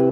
आई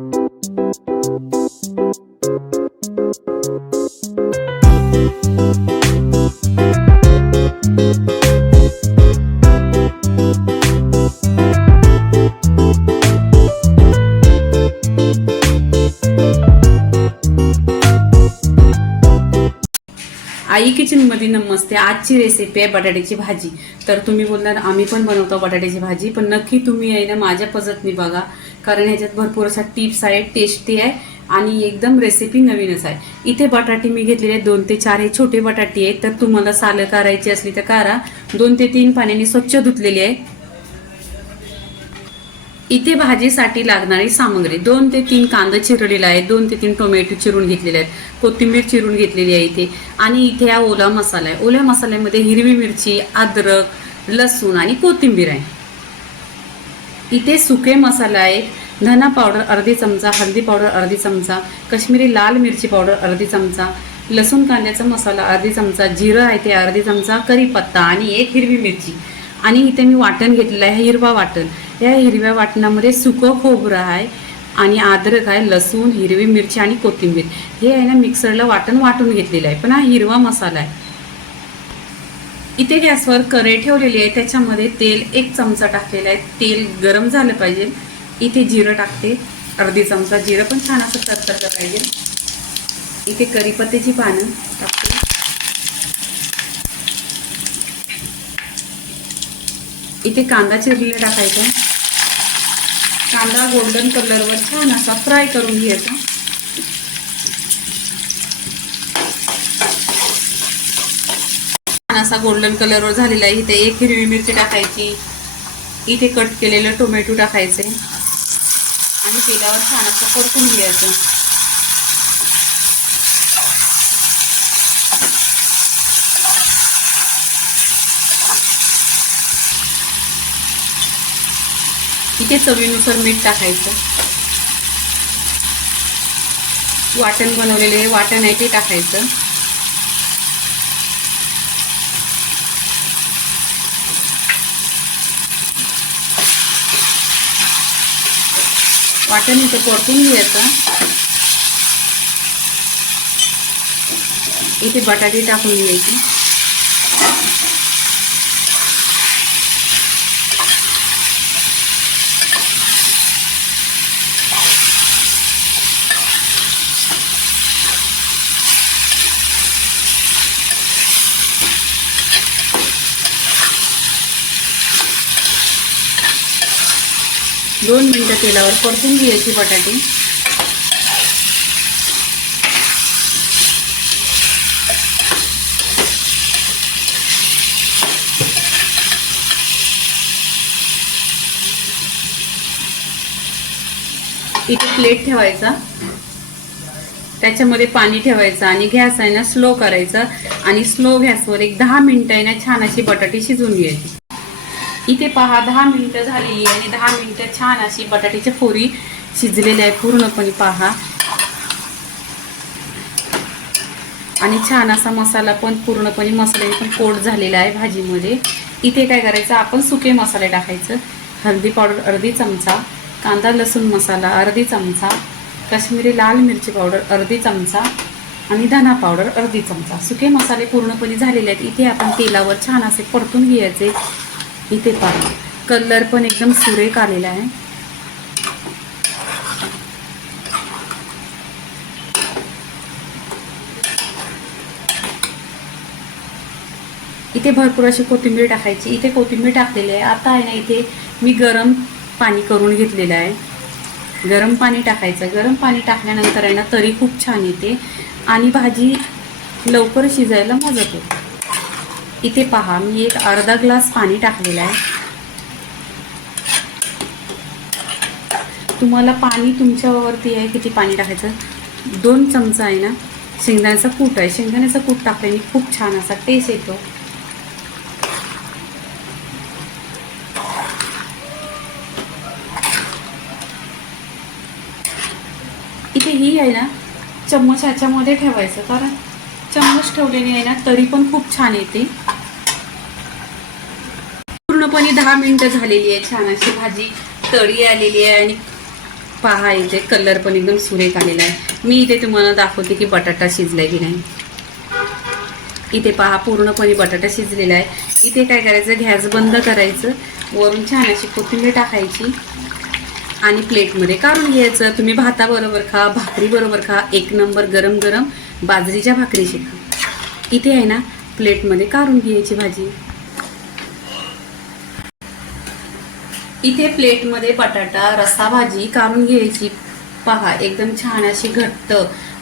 kitchen मध्ये नमस्ते। आजची recipe आहे बटाट्याची भाजी। तर तुम्ही बोलणार आम्ही पण बनवतो बटाट्याची भाजी, पण नक्की तुम्ही आहे ना माझ्या पद्धतीने बघा, कारण ह्याच्यात भरपूर अशा टिप्स आहेत, टेस्टी आहे आणि एकदम रेसिपी नवीनच आहे। इथे बटाटे मी घेतलेले आहेत 2 ते 4 हे छोटे बटाटे आहेत। तर तुम्हाला सालं करायची असली तर करा। 2 ते 3 पाण्याने स्वच्छ धुतलेले आहे। इथे भाजीसाठी लागणारी सामग्री 2 ते 3 कांदा चिरलेला आहे, 2 ते 3 टोमॅटो चिरून घेतलेले आहेत, कोथिंबीर चिरून घेतलेली आहे इथे। आणि इथे हा ओला मसाला आहे। ओल्या मसाल्यामध्ये हिरवी मिरची, अद्रक, लसूण आणि कोथिंबीर आहे। इथे सुके मसाला आहे, धना पावडर अर्धी चमचा, हळदी पावडर अर्धी चमचा, काश्मीरी लाल मिरची पावडर अर्धी चमचा, लसूण कांद्याचा मसाला अर्धी चमचा, जिरं आहे ते अर्धी चमचा, कढीपत्ता आणि 1 हिरवी मिरची। आणि इथे मी वाटण घेतलेलं आहे, हिरवा वाटण। या हिरव्या वाटणामध्ये सुकं खोबरं आहे आणि अद्रक आहे, लसूण, हिरवी मिरची आणि कोथिंबीर हे आहे ना मिक्सरला वाटून घेतलेलं आहे, पण हा हिरवा मसाला आहे। इथे गॅसवर कढई ठेवलेली आहे, त्याच्यामध्ये तेल 1 चमचा टाकलेला आहे। तेल गरम झालं पाहिजे। इथे जिरं टाकते अर्धी चमचा, जिरं पण छान असं तरतरलं पाहिजे। इथे कढीपत्त्याची पानं टाकते। इथे कांदा चिरलेला टाकायचा। कांदा गोल्डन कलरवर छान असा फ्राय करून घ्यायचा। छान असा गोल्डन कलरवर झालेला आहे। इथे 1 हिरवी मिरची टाकायची, इथे कट केलेलं टोमॅटो टाकायचे आणि तेलावर छान असं परतून घ्यायचं। इथे चवीनुसार मीठ टाकायचं। वाटण बनवलेले वाटण आहे ते टाकायचं। वाटण इथे परतून घ्यायचं। इथे बटाटे टाकून घ्यायचे। दोन मिनिटं तेलावर परतून घ्यायची बटाटे। इथे प्लेट ठेवायचा, त्याच्यामध्ये पाणी ठेवायचं आणि गॅस आहे ना स्लो करायचा आणि स्लो गॅसवर 10 मिनिटं आहे ना छान अशी बटाटे शिजवून घ्यायची। इथे पहा 10 मिनिटं झाली आणि 10 मिनिटं छान अशी बटाट्याची फोडी शिजलेली आहे पूर्णपणे पहा। आणि छान असा मसाला पण पूर्णपणे मसाल्याने पण कोट झालेला आहे भाजीमध्ये। इथे काय करायचं आपण सुके मसाले टाकायचं। हळदी पावडर अर्धी चमचा, कांदा लसूण मसाला अर्धी चमचा, काश्मीरी लाल मिरची पावडर अर्धी चमचा आणि धना पावडर अर्धी चमचा। सुके मसाले पूर्णपणे झालेले आहेत। इथे आपण तेलावर छान असे परतून घ्यायचे। इथे पहा कलर पण एकदम सुरेख आलेला आहे। इथे भरपूर अशी कोथिंबीर टाकायची। इथे कोथिंबीर टाकलेली आहे। आता आहे ना इथे मी गरम पाणी करून घेतलेलं आहे। गरम पाणी टाकायचं। गरम पाणी टाकल्यानंतर आहे ना तरी खूप छान येते आणि भाजी लवकर शिजायला मदत होते। इथे पहा मी एक अर्धा ग्लास पाणी टाकलेलं आहे। तुम्हाला पाणी तुमच्यावरती आहे किती पाणी टाकायचं। 2 चमचा आहे ना शेंगदाण्याचा कूट आहे। शेंगदाण्याचा कूट टाकल्याने खूप छान असा टेस्ट येतो। इथे ही आहे ना चम्मच ह्याच्यामध्ये ठेवायचं, कारण चम्मच ठेवलेली आहे ना तरी पण खूप छान येते। पूर्णपणे 10 मिनिटं झालेली आहे। छान अशी भाजी तळी आलेली आहे आणि पहा इथे कलर पण एकदम सुरेख आलेला आहे. मी इथे तुम्हाला दाखवते की बटाटा शिजलाय की नाही. इथे पहा पूर्णपणे बटाटा शिजलेला आहे. इथे काय करायचं, गॅस बंद करायचं, वरून छान अशी कोथिंबीर टाकायची आणि प्लेटमध्ये काढून घ्यायचं. तुम्ही भाताबरोबर खा, भाकरीबरोबर खा, एक नंबर गरम गरम बाजरीच्या भाकरीशी खा. इथे आहे ना प्लेटमध्ये काढून घ्यायची भाजी. इथे प्लेटमध्ये बटाटा रस्सा भाजी काढून घ्यायची. पहा एकदम छान अशी घट्ट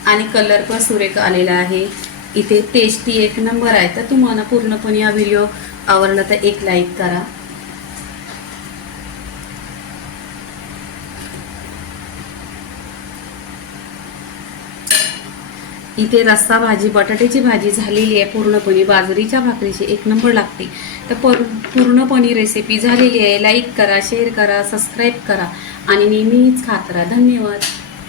आणि कलर पण सुरेख आलेला आहे. इथे टेस्टी एक नंबर आहे. तर तुम्हाला पूर्णपणे हा व्हिडिओ आवडला तर एक लाईक करा. इथे रस्सा भाजी बटाट्याची भाजी झालेली आहे पूर्णपणे बाजरीच्या भाकरीची एक नंबर लागते. तर पूर्णपणे रेसिपी झालेली आहे. लाईक करा, शेअर करा, सबस्क्राईब करा आणि नेहमीच खात राहा. धन्यवाद.